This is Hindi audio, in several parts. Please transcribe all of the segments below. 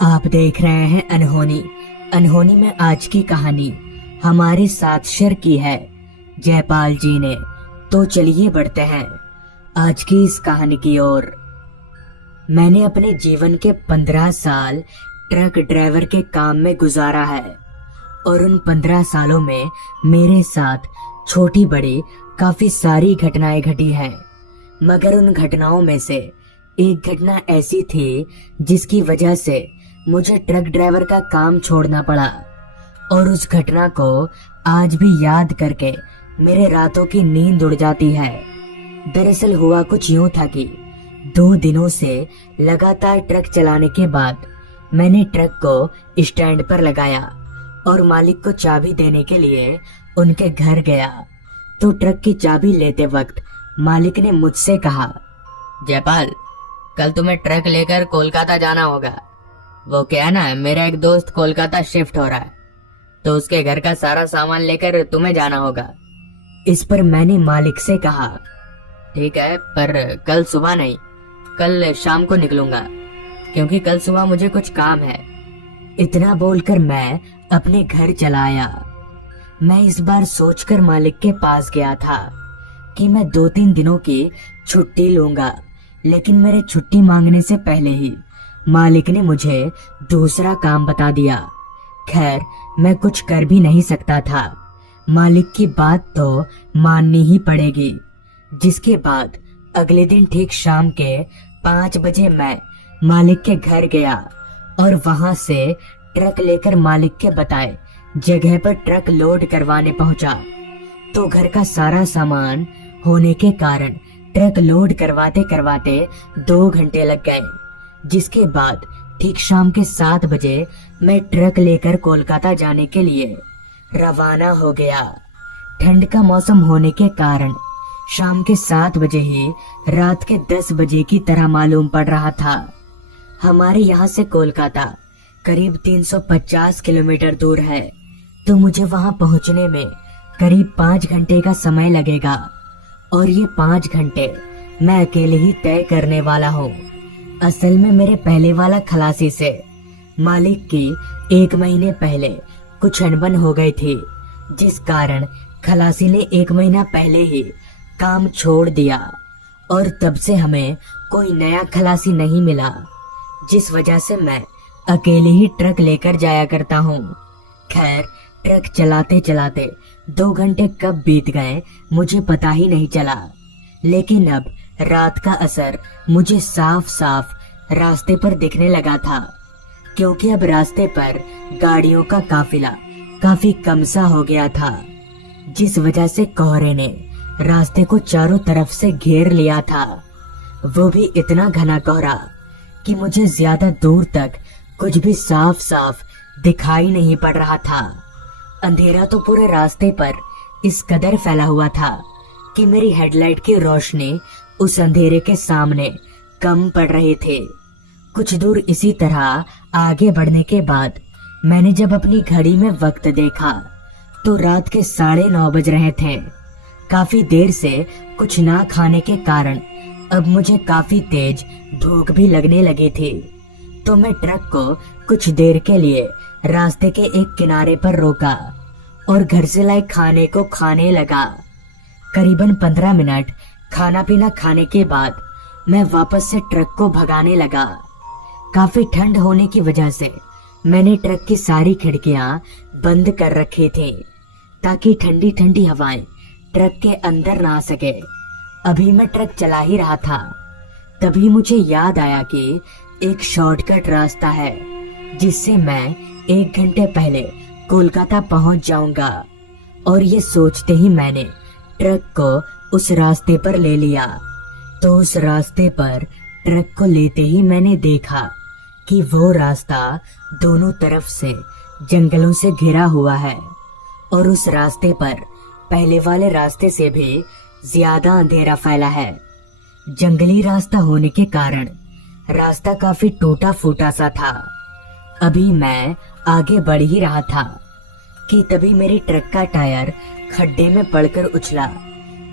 आप देख रहे हैं अनहोनी। अनहोनी में आज की कहानी हमारे साथ शेयर की है जयपाल जी ने। तो चलिए बढ़ते हैं आज की इस कहानी की ओर। मैंने अपने जीवन के 15 साल ट्रक ड्राइवर के काम में गुजारा है और उन 15 सालों में मेरे साथ छोटी बड़ी काफी सारी घटनाएं घटी हैं। मगर उन घटनाओं में से एक घटना ऐसी थी जिसकी वजह से मुझे ट्रक ड्राइवर का काम छोड़ना पड़ा, और उस घटना को आज भी याद करके मेरे रातों की नींद उड़ जाती है। दरअसल हुआ कुछ यूं था कि 2 दिनों से लगातार ट्रक चलाने के बाद मैंने ट्रक को स्टैंड पर लगाया और मालिक को चाबी देने के लिए उनके घर गया। तो ट्रक की चाबी लेते वक्त मालिक ने मुझसे कहा, जयपाल, कल तुम्हें ट्रक लेकर कोलकाता जाना होगा। वो क्या ना, मेरा एक दोस्त कोलकाता शिफ्ट हो रहा है, तो उसके घर का सारा सामान लेकर तुम्हें जाना होगा। इस पर मैंने मालिक से कहा, ठीक है, पर कल सुबह नहीं, कल शाम को निकलूंगा, क्योंकि कल सुबह मुझे कुछ काम है। इतना बोलकर मैं अपने घर चला आया। मैं इस बार सोचकर मालिक के पास गया था कि मैं 2-3 दिनों की छुट्टी लूंगा, लेकिन मेरे छुट्टी मांगने से पहले ही मालिक ने मुझे दूसरा काम बता दिया। खैर, मैं कुछ कर भी नहीं सकता था, मालिक की बात तो माननी ही पड़ेगी। जिसके बाद अगले दिन ठीक शाम के 5 बजे मैं मालिक के घर गया और वहां से ट्रक लेकर मालिक के बताए जगह पर ट्रक लोड करवाने पहुंचा। तो घर का सारा सामान होने के कारण ट्रक लोड करवाते करवाते 2 घंटे लग गए। जिसके बाद ठीक शाम के 7 बजे मैं ट्रक लेकर कोलकाता जाने के लिए रवाना हो गया। ठंड का मौसम होने के कारण शाम के 7 बजे ही रात के 10 बजे की तरह मालूम पड़ रहा था। हमारे यहाँ से कोलकाता करीब 350 किलोमीटर दूर है, तो मुझे वहाँ पहुँचने में करीब 5 घंटे का समय लगेगा, और ये 5 घंटे मैं अकेले ही तय करने वाला हूँ। असल में मेरे पहले वाला खलासी से मालिक की 1 महीने पहले कुछ अनबन हो गई थी, जिस कारण खलासी ने 1 महीना पहले ही काम छोड़ दिया, और तब से हमें कोई नया खलासी नहीं मिला, जिस वजह से मैं अकेले ही ट्रक लेकर जाया करता हूँ। खैर, ट्रक चलाते चलाते 2 घंटे कब बीत गए मुझे पता ही नहीं चला। लेकिन अब रात का असर मुझे साफ साफ रास्ते पर दिखने लगा था, क्योंकि अब रास्ते पर गाड़ियों का काफिला काफी कम सा हो गया था, जिस वजह से कोहरे ने रास्ते को चारों तरफ से घेर लिया था। वो भी इतना घना कोहरा कि मुझे ज्यादा दूर तक कुछ भी साफ साफ दिखाई नहीं पड़ रहा था। अंधेरा तो पूरे रास्ते पर इस कदर फैला हुआ था कि मेरी हेडलाइट की रोशनी उस अंधेरे के सामने कम पड़ रहे थे। कुछ दूर इसी तरह आगे बढ़ने के बाद मैंने जब अपनी घड़ी में वक्त देखा तो रात के 9:30 बज रहे थे। काफी देर से कुछ ना खाने के कारण अब मुझे काफी तेज भूख भी लगने लगी थी। तो मैं ट्रक को कुछ देर के लिए रास्ते के एक किनारे पर रोका और घर से लाए खाने को खाने लगा। करीबन 15 मिनट खाना पीना खाने के बाद मैं वापस से ट्रक को भगाने लगा। काफी ठंड होने की वजह से मैंने ट्रक की सारी खिड़कियां बंद कर रखी थी, ताकि ठंडी ठंडी हवाएं ट्रक के अंदर ना आ सके। अभी मैं ट्रक चला ही रहा था, तभी मुझे याद आया कि एक शॉर्टकट रास्ता है जिससे मैं 1 घंटे पहले कोलकाता पहुंच जाऊंगा। और ये सोचते ही मैंने ट्रक को उस रास्ते पर ले लिया। तो उस रास्ते पर ट्रक को लेते ही मैंने देखा कि वो रास्ता दोनों तरफ से जंगलों से घिरा हुआ है, और उस रास्ते पर पहले वाले रास्ते से भी ज्यादा अंधेरा फैला है। जंगली रास्ता होने के कारण रास्ता काफी टूटा फूटा सा था। अभी मैं आगे बढ़ ही रहा था कि तभी मेरी ट्रक का टायर खड्डे में पड़कर उछला।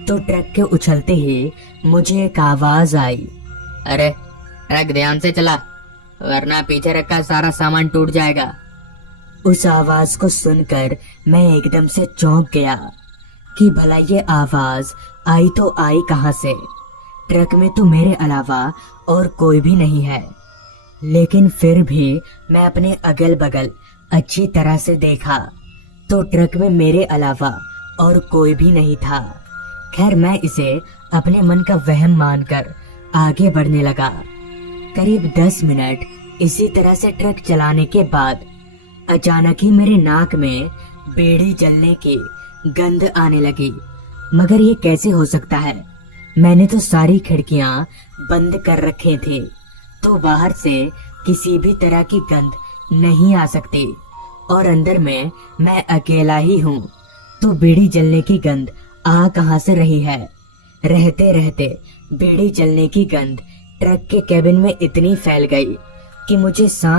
तो ट्रक के उछलते ही मुझे एक आवाज आई, अरे ट्रक ध्यान से चला, वरना पीछे रखा सारा सामान टूट जाएगा। उस आवाज को सुनकर मैं एकदम से चौंक गया कि भला ये आवाज आई तो आई कहां से। ट्रक में तो मेरे अलावा और कोई भी नहीं है, लेकिन फिर भी मैं अपने अगल बगल अच्छी तरह से देखा तो ट्रक में मेरे अलावा और कोई भी नहीं था। खैर, मैं इसे अपने मन का वहम मानकर आगे बढ़ने लगा। करीब 10 मिनट इसी तरह से ट्रक चलाने के बाद अचानक ही मेरे नाक में बेड़ी जलने की गंध आने लगी। मगर ये कैसे हो सकता है? मैंने तो सारी खिड़कियां बंद कर रखे थे, तो बाहर से किसी भी तरह की गंध नहीं आ सकती, और अंदर में मैं अकेला ही हूँ, तो बीड़ी जलने की गंध आ कहां से रही है? रहते रहते बीड़ी जलने की गंध ट्रक के केबिन में इतनी फैल गई कि मुझे सांस